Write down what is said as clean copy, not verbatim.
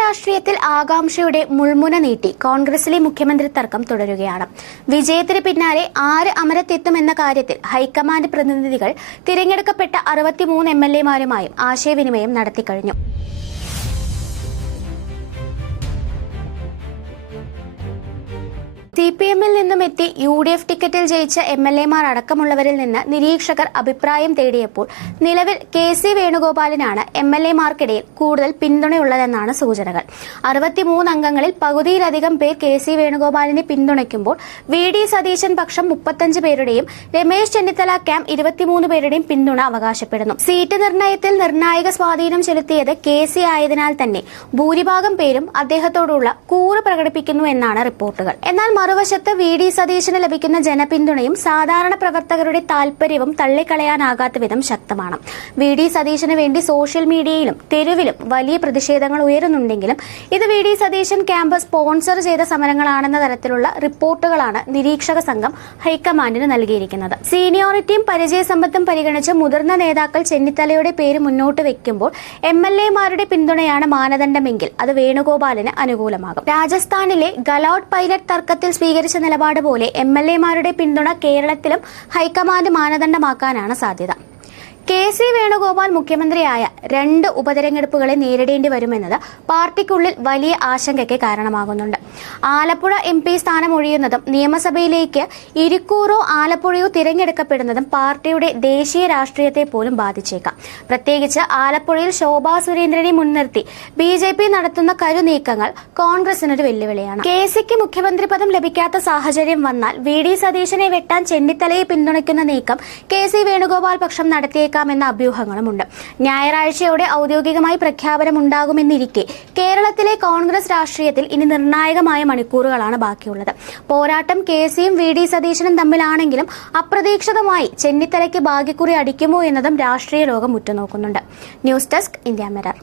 രാഷ്ട്രീയത്തിൽ ആകാംക്ഷയുടെ മുൾമുന നീട്ടി കോൺഗ്രസിലെ മുഖ്യമന്ത്രി തർക്കം തുടരുകയാണ്. വിജയത്തിന് പിന്നാലെ ആര് അമരത്തെത്തുമെന്ന കാര്യത്തിൽ ഹൈക്കമാൻഡ് പ്രതിനിധികൾ തിരഞ്ഞെടുക്കപ്പെട്ട 63 എംഎൽഎമാരുമായും ആശയവിനിമയം നടത്തിക്കഴിഞ്ഞു. സിപിഎമ്മിൽ നിന്നും എത്തി യുഡിഎഫ് ടിക്കറ്റിൽ ജയിച്ച എംഎൽഎമാർ അടക്കമുള്ളവരിൽ നിന്ന് നിരീക്ഷകർ അഭിപ്രായം തേടിയപ്പോൾ നിലവിൽ കെ.സി. വേണുഗോപാലിനാണ് എംഎൽഎമാർക്കിടയിൽ കൂടുതൽ പിന്തുണയുള്ളതെന്നാണ് സൂചനകൾ. 63 അംഗങ്ങളിൽ പകുതിയിലധികം പേർ കെ.സി. വേണുഗോപാലിനെ പിന്തുണയ്ക്കുമ്പോൾ വി.ഡി. സതീശൻ പക്ഷം 35 പേരുടെയും രമേശ് ചെന്നിത്തല ക്യാമ്പ് 23 പേരുടെയും പിന്തുണ അവകാശപ്പെടുന്നു. സീറ്റ് നിർണയത്തിൽ നിർണായക സ്വാധീനം ചെലുത്തിയത് കെ.സി. ആയതിനാൽ തന്നെ ഭൂരിഭാഗം പേരും അദ്ദേഹത്തോടുള്ള കൂറ് പ്രകടിപ്പിക്കുന്നു എന്നാണ് റിപ്പോർട്ടുകൾ. എന്നാൽ മറുവശത്ത് വി.ഡി. സതീശന് ലഭിക്കുന്ന ജനപിന്തുണയും സാധാരണ പ്രവർത്തകരുടെ താൽപര്യവും തള്ളിക്കളയാനാകാത്ത വിധം ശക്തമാണ്. വി.ഡി. സതീശന് വേണ്ടി സോഷ്യൽ മീഡിയയിലും തെരുവിലും വലിയ പ്രതിഷേധങ്ങൾ ഉയരുന്നുണ്ടെങ്കിലും ഇത് വി.ഡി. സതീശൻ ക്യാമ്പ് സ്പോൺസർ ചെയ്ത സമരങ്ങളാണെന്ന തരത്തിലുള്ള റിപ്പോർട്ടുകളാണ് നിരീക്ഷക സംഘം ഹൈക്കമാൻഡിന് നൽകിയിരിക്കുന്നത്. സീനിയോറിറ്റിയും പരിചയസമ്പത്തും പരിഗണിച്ച് മുതിർന്ന നേതാക്കൾ ചെന്നിത്തലയുടെ പേര് മുന്നോട്ട് വെക്കുമ്പോൾ എംഎൽഎമാരുടെ പിന്തുണയാണ് മാനദണ്ഡമെങ്കിൽ അത് വേണുഗോപാലിന് അനുകൂലമാകും. രാജസ്ഥാനിലെ ഗലോട്ട് പൈലറ്റ് തർക്കത്തിൽ സ്വീകരിച്ച നിലപാട് പോലെ എംഎൽഎമാരുടെ പിന്തുണ കേരളത്തിലും ഹൈക്കമാൻഡ് മാനദണ്ഡമാക്കാനാണ് സാധ്യത. കെ.സി. വേണുഗോപാൽ മുഖ്യമന്ത്രിയായ 2 ഉപതെരഞ്ഞെടുപ്പുകളെ നേരിടേണ്ടി വരുമെന്നത് പാർട്ടിക്കുള്ളിൽ വലിയ ആശങ്കയ്ക്ക് കാരണമാകുന്നുണ്ട്. ആലപ്പുഴ എം.പി. സ്ഥാനം ഒഴിയുന്നതും നിയമസഭയിലേക്ക് ഇരിക്കൂറോ ആലപ്പുഴയോ തിരഞ്ഞെടുക്കപ്പെടുന്നതും പാർട്ടിയുടെ ദേശീയ രാഷ്ട്രീയത്തെ പോലും ബാധിച്ചേക്കാം. പ്രത്യേകിച്ച് ആലപ്പുഴയിൽ ശോഭാ സുരേന്ദ്രനെ മുൻനിർത്തി ബി.ജെ.പി. നടത്തുന്ന കരുനീക്കങ്ങൾ കോൺഗ്രസിനൊരു വെല്ലുവിളിയാണ്. കെ.സിക്ക് മുഖ്യമന്ത്രി പദം ലഭിക്കാത്ത സാഹചര്യം വന്നാൽ വി.ഡി. സതീശനെ വെട്ടാൻ ചെന്നിത്തലയെ പിന്തുണയ്ക്കുന്ന നീക്കം കെ.സി. വേണുഗോപാൽ പക്ഷം നടത്തിയ എന്ന അഭ്യൂഹങ്ങളുമുണ്ട്. ഞായറാഴ്ചയോടെ ഔദ്യോഗികമായി പ്രഖ്യാപനമുണ്ടാകുമെന്നിരിക്കെ കേരളത്തിലെ കോൺഗ്രസ് രാഷ്ട്രീയത്തിൽ ഇനി നിർണായകമായ മണിക്കൂറുകളാണ് ബാക്കിയുള്ളത്. പോരാട്ടം കെ.സിയും വി.ഡി. സതീശനും തമ്മിലാണെങ്കിലും അപ്രതീക്ഷിതമായി ചെന്നിത്തലയ്ക്ക് ഭാഗ്യക്കുറി അടിക്കുമോ എന്നതും രാഷ്ട്രീയ ലോകം ഉറ്റുനോക്കുന്നുണ്ട്. News desk India mirror.